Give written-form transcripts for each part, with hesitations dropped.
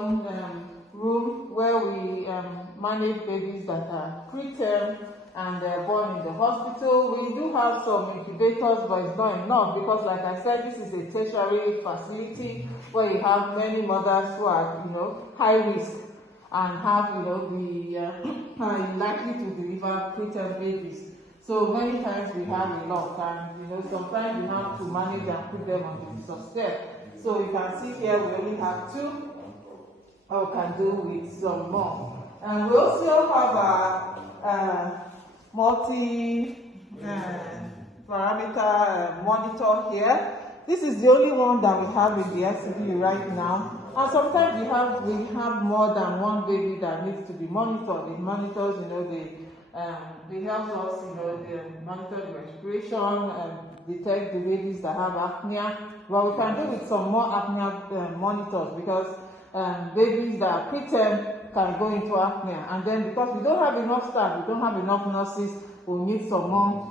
own room where we manage babies that are preterm and they're born in the hospital. We do have some incubators, but it's not enough because, like I said, this is a tertiary facility where you have many mothers who are, high risk and have, are likely to deliver preterm babies. So many times we have a lot, and sometimes we have to manage and put them on the suspect. So you can see here we only have 2, or we can do with some more. And we also have a multi parameter monitor here. This is the only one that we have in the SCBU right now. And sometimes we have more than one baby that needs to be monitored. It monitors, they help us, they monitor the respiration, detect the babies that have apnea. Well, we can do with some more apnea monitors because babies that are preterm can go into apnea. And then because we don't have enough staff, we don't have enough nurses, we need some more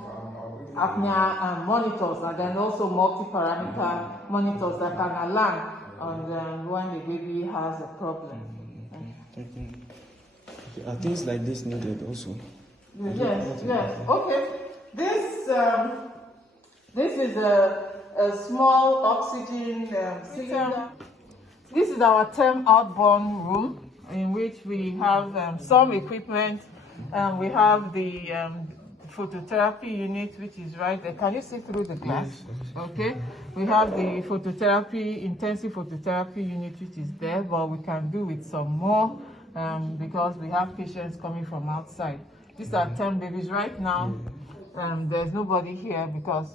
apnea monitors, and then also multi-parameter monitors that can alarm on when the baby has a problem. Okay. Are things like this needed also? Yes. Okay. This is a small oxygen cylinder. This is our term outbound room in which we have some equipment. We have the phototherapy unit, which is right there. Can you see through the glass? Okay. We have the intensive phototherapy unit, which is there, but we can do with some more because we have patients coming from outside. These are 10 babies right now. There's nobody here because.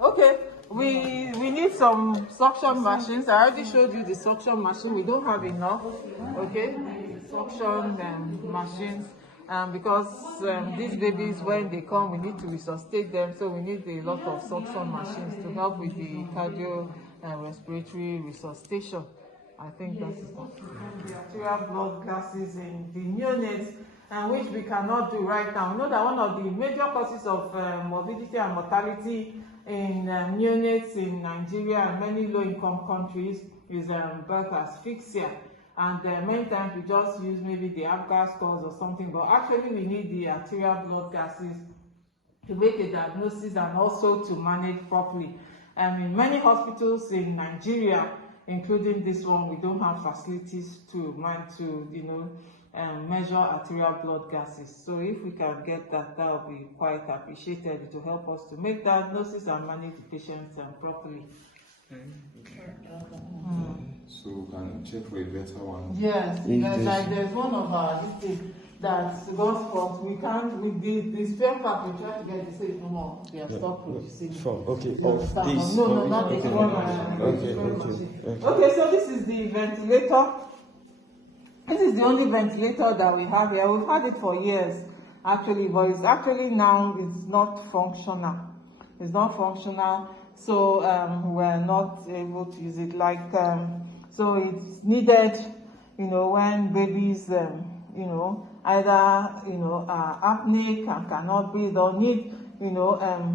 Okay. We need some suction machines. I already showed you the suction machine. We don't have enough. Okay, the suction machines. Because these babies, when they come, we need to resuscitate them, so we need a lot of suction machines to help with the cardio-respiratory resuscitation. I think that is what we have. The arterial blood gases in the neonates, which we cannot do right now. We know that one of the major causes of morbidity and mortality in neonates in Nigeria and many low-income countries is birth asphyxia. And many times we just use maybe the ABGAS scores or something, but actually we need the arterial blood gases to make a diagnosis and also to manage properly. In many hospitals in Nigeria, including this one, we don't have facilities to measure arterial blood gases. So if we can get that, that will be quite appreciated to help us to make diagnosis and manage the patients properly. So we can check for a better one. Yes, there's one of our districts that goes for we can't with the spare part we try to get the same no more. They have stopped producing. Okay. No, not this one. Okay, so this is the ventilator. This is the only ventilator that we have here. We've had it for years actually, but it's actually now it's not functional. It's not functional. So we're not able to use it so it's needed, when babies, either, are apneic and cannot breathe or need,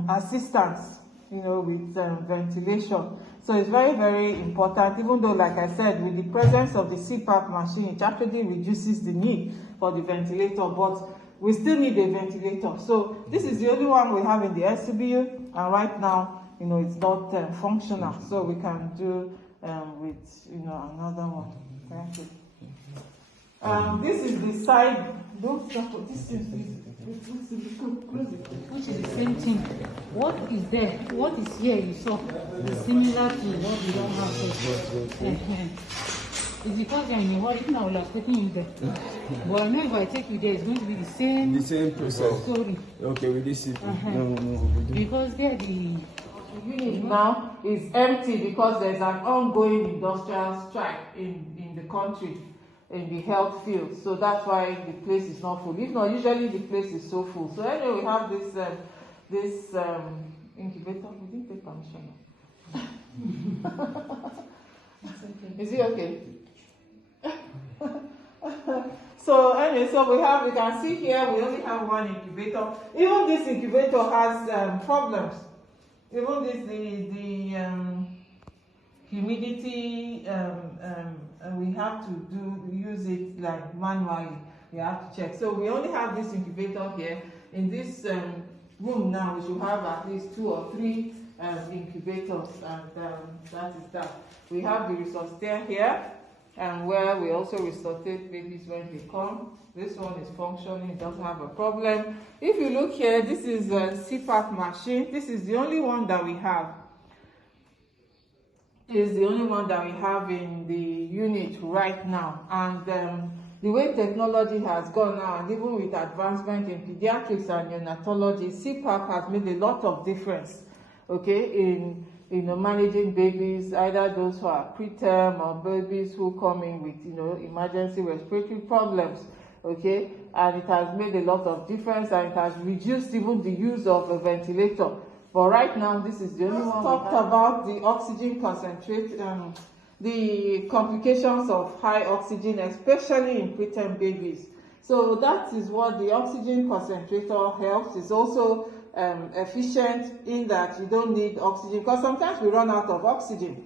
assistance, with ventilation. So it's very, very important, even though, like I said, with the presence of the CPAP machine, it actually reduces the need for the ventilator, but we still need a ventilator. So this is the only one we have in the SCBU, and right now, it's not functional, so we can do with another one. Thank you. This is the side. Don't stop. This is which is the same thing. What is there? What is here? You saw similar to what we don't have here. It's because you're in a hurry. Now I would have taken you there. But I know if I take you there, it's going to be the same process. Story. Okay, with this no. Because there the unit now is empty because there's an ongoing industrial strike in the country, in the health field. So that's why the place is not full. If not, usually the place is so full. So anyway, we have this incubator. We didn't take permission. Is it okay? So anyway, we can see here we only have one incubator. Even this incubator has problems. Even this the humidity we have to use it like manually. We have to check. So we only have this incubator here. In this room now, we should have at least 2 or 3 incubators, and that is that. We have the resuscitator here, and where we also resuscitate babies when they come. This one is functioning, it doesn't have a problem. If you look here, this is a CPAP machine. This is the only one that we have. Is the only one that we have in the unit right now. And the way technology has gone now, and even with advancement in pediatrics and neonatology, CPAP has made a lot of difference, okay, in managing babies, either those who are preterm or babies who come in with emergency respiratory problems, okay, and it has made a lot of difference, and it has reduced even the use of a ventilator. But right now, this is the only one. Talked about the oxygen concentrate, the complications of high oxygen, especially in preterm babies. So that is what the oxygen concentrator helps. It's also efficient in that you don't need oxygen, because sometimes we run out of oxygen.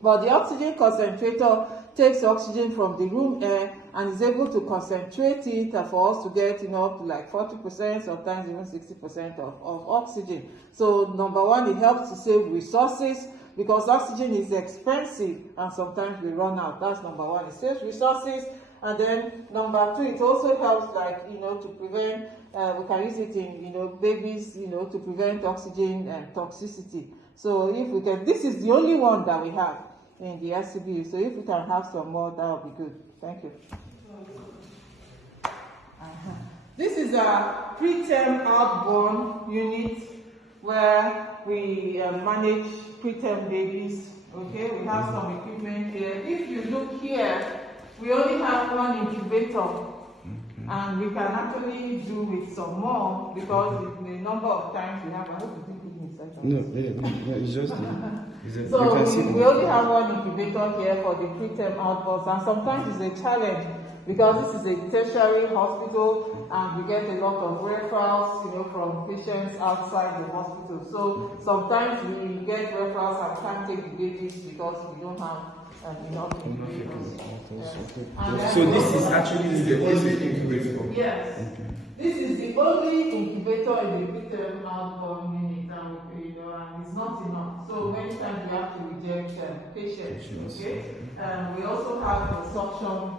But the oxygen concentrator takes oxygen from the room air and is able to concentrate it for us to get up to like 40%, sometimes even 60% of oxygen. So number one, it helps to save resources, because oxygen is expensive and sometimes we run out. That's number one, it saves resources. And then number two, it also helps to prevent, we can use it in babies, to prevent oxygen toxicity. So if we can, this is the only one that we have in the SCBU. So if we can have some more, that would be good. Thank you. This is a preterm outborn unit where we manage preterm babies. Okay, we have some equipment here. If you look here, we only have 1 incubator, and we can actually do with some more, because the number of times we have. I hope you think no, it's just so we only have 1 incubator here for the preterm outbursts, and sometimes it's a challenge, because this is a tertiary hospital and we get a lot of referrals from patients outside the hospital. So sometimes we get referrals and can't take the babies because we don't have enough incubators. So this is actually the only incubator? Yes. Okay. This is the only incubator in the preterm outborn unit, and it's not enough. So many times we have to reject patients. Okay. We also have a suction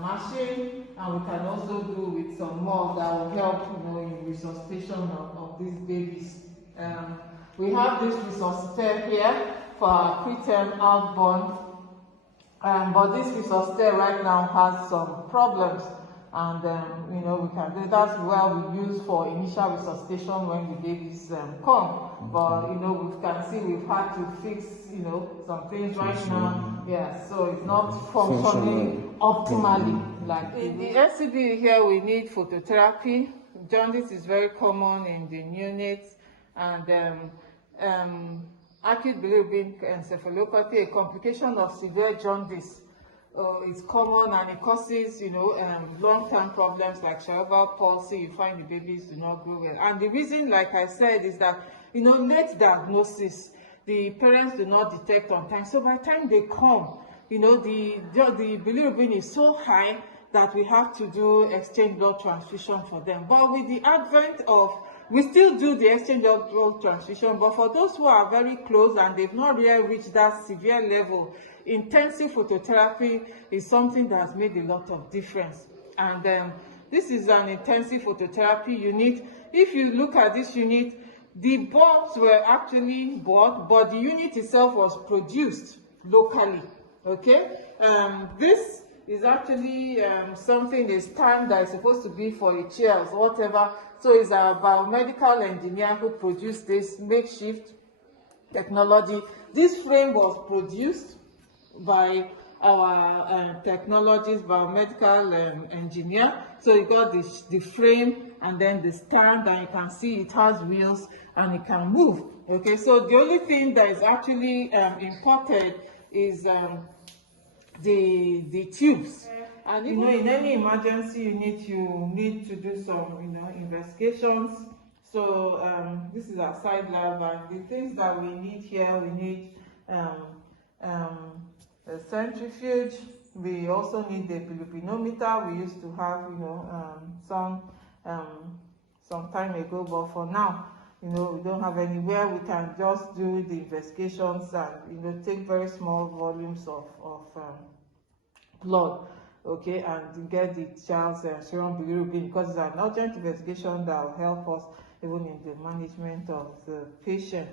machine, and we can also do with some more that will help in resuscitation of these babies. We have this resuscitator here for our preterm outborn, but this resuscitator right now has some problems, and we can do that's where we use for initial resuscitation when the babies come. But we can see we've had to fix some things right now. Yeah, so it's not functioning optimally. Like in the SCB here, we need phototherapy. Jaundice is very common in the neonates, and acute bilirubin encephalopathy, a complication of severe jaundice. It's common, and it causes, long-term problems like cerebral palsy. You find the babies do not grow well. And the reason, like I said, is that, late diagnosis, the parents do not detect on time. So by the time they come, the bilirubin is so high that we have to do exchange blood transfusion for them. But with the advent of, we still do the exchange of blood transfusion, but for those who are very close and they've not really reached that severe level, intensive phototherapy is something that has made a lot of difference. And this is an intensive phototherapy unit. If you look at this unit, the bulbs were actually bought, but the unit itself was produced locally. Okay, this is actually something, a stand that is supposed to be for the chairs or whatever. So it's a biomedical engineer who produced this makeshift technology. This frame was produced by our technologist, biomedical engineer. So you got the frame and then the stand, and you can see it has wheels and it can move. Okay, so the only thing that is actually imported is the tubes. And in any emergency unit, you need to do some investigations. So this is our side lab, and the things that we need here, we need a centrifuge, We also need the bilirubinometer. We used to have, some time ago, but for now, we don't have anywhere. We can just do the investigations and, take very small volumes of blood, okay, and get the child's serum bilirubin, because it's an urgent investigation that will help us even in the management of the patient.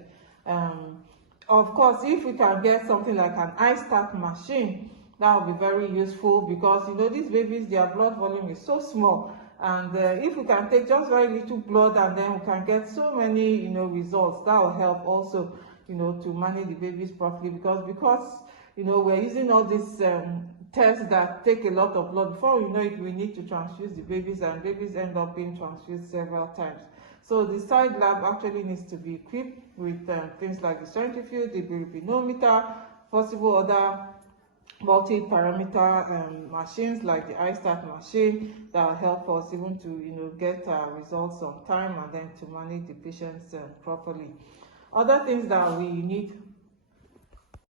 Of course, if we can get something like an iStat machine, that will be very useful, because these babies, their blood volume is so small, and if we can take just very little blood and then we can get so many results, that will help also to manage the babies properly, because we're using all these tests that take a lot of blood. Before we know it, we need to transfuse the babies, and babies end up being transfused several times. So the side lab actually needs to be equipped with things like the centrifuge, the bilirubinometer, possible other multi-parameter machines like the iStat machine that will help us even to get results on time, and then to manage the patients properly. Other things that we need